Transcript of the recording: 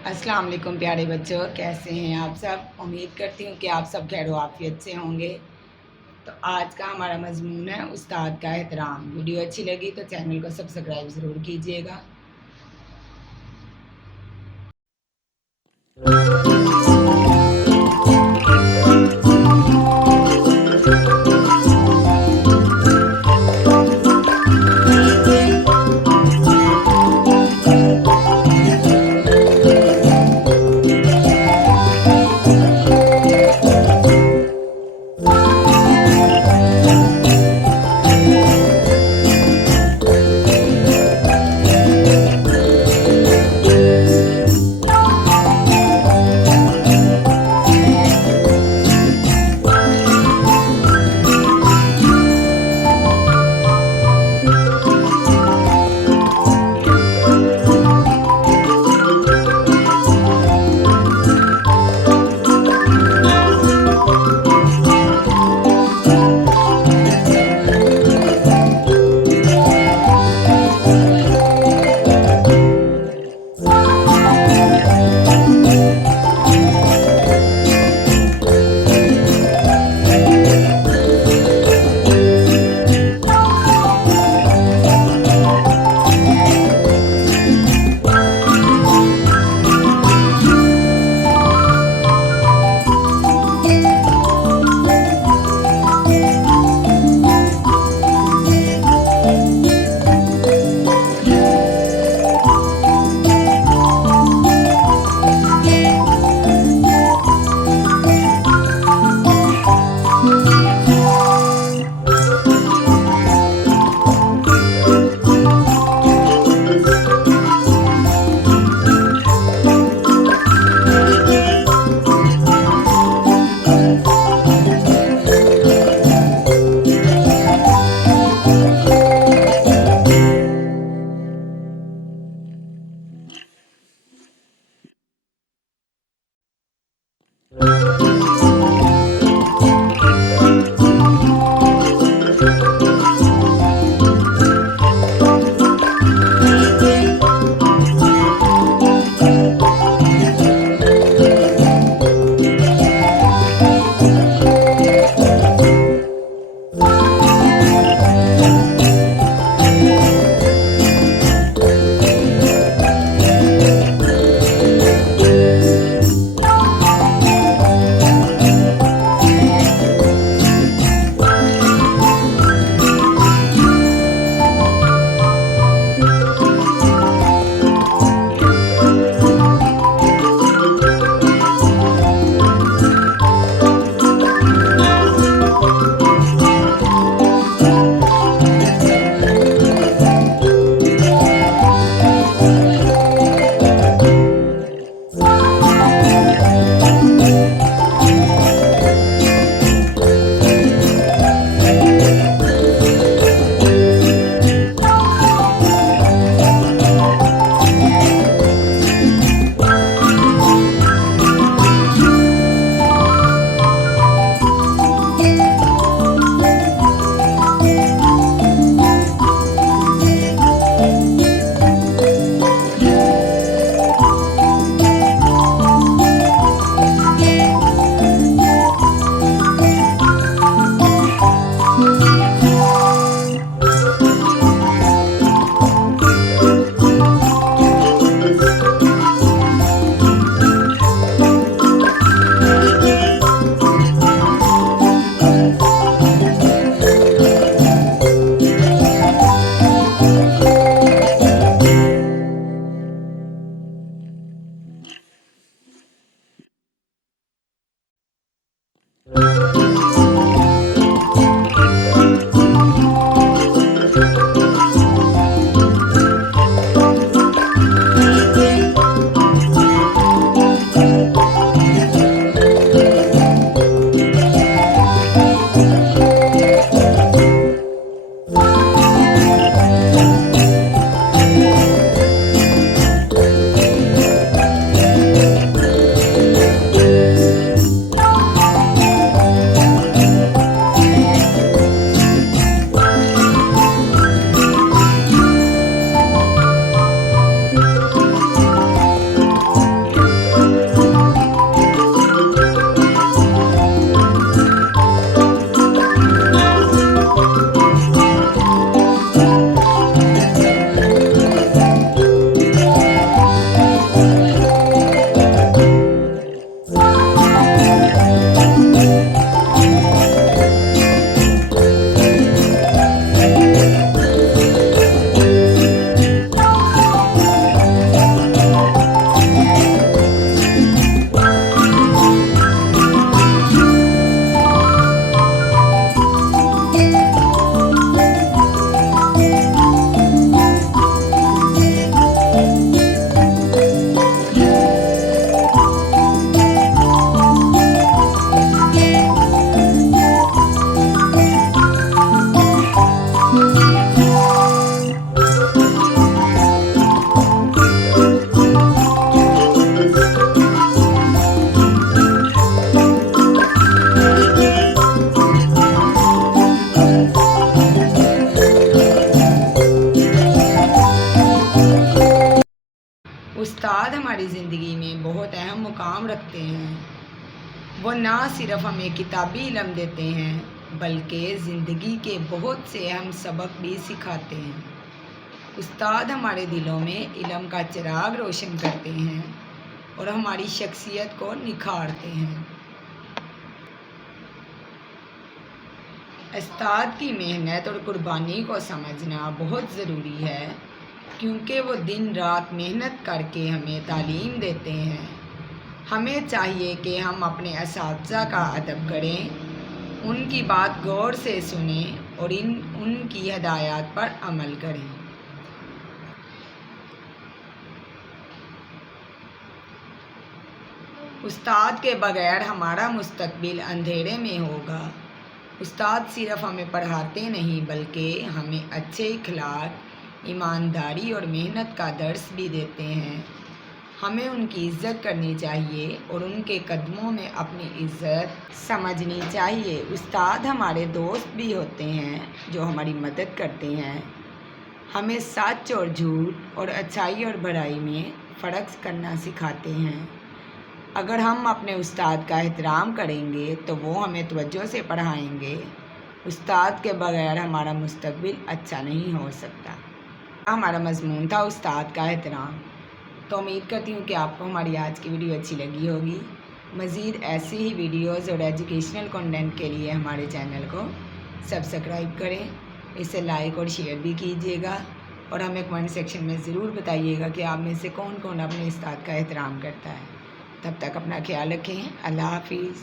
अस्सलाम वालेकुम प्यारे बच्चों, कैसे हैं आप सब। उम्मीद करती हूँ कि आप सब खैर आफियत से होंगे। तो आज का हमारा मजमून है उस्ताद का एहतराम। वीडियो अच्छी लगी तो चैनल को सब्सक्राइब ज़रूर कीजिएगा। उस्ताद हमारी ज़िंदगी में बहुत अहम मुकाम रखते हैं। वो ना सिर्फ़ हमें किताबी इल्म देते हैं बल्कि ज़िंदगी के बहुत से अहम सबक भी सिखाते हैं। उस्ताद हमारे दिलों में इल्म का चिराग रोशन करते हैं और हमारी शख्सियत को निखारते हैं। उस्ताद की मेहनत और कुर्बानी को समझना बहुत ज़रूरी है, क्योंकि वो दिन रात मेहनत करके हमें तालीम देते हैं। हमें चाहिए कि हम अपने असातिज़ा का अदब करें, उनकी बात गौर से सुनें और उनकी हदायत पर अमल करें। उस्ताद के बगैर हमारा मुस्तकबिल अंधेरे में होगा। उस्ताद सिर्फ़ हमें पढ़ाते नहीं बल्कि हमें अच्छे इखलाक, ईमानदारी और मेहनत का दर्स भी देते हैं। हमें उनकी इज़्ज़त करनी चाहिए और उनके कदमों में अपनी इज़्ज़त समझनी चाहिए। उस्ताद हमारे दोस्त भी होते हैं जो हमारी मदद करते हैं, हमें सच और झूठ और अच्छाई और बुराई में फ़र्क करना सिखाते हैं। अगर हम अपने उस्ताद का एहतराम करेंगे तो वो हमें तवज्जो से पढ़ाएंगे। उस्ताद के बगैर हमारा मुस्तकबिल अच्छा नहीं हो सकता। हमारा मज़मून था उस्ताद का एहतराम। तो उम्मीद करती हूँ कि आपको हमारी आज की वीडियो अच्छी लगी होगी। मज़ीद ऐसी ही वीडियोज़ और एजुकेशनल कंटेंट के लिए हमारे चैनल को सब्सक्राइब करें, इसे लाइक और शेयर भी कीजिएगा और हमें कमेंट सेक्शन में ज़रूर बताइएगा कि आप में से कौन कौन अपने उस्ताद का एहतराम करता है। तब तक अपना ख्याल रखें। अल्लाह हाफिज़।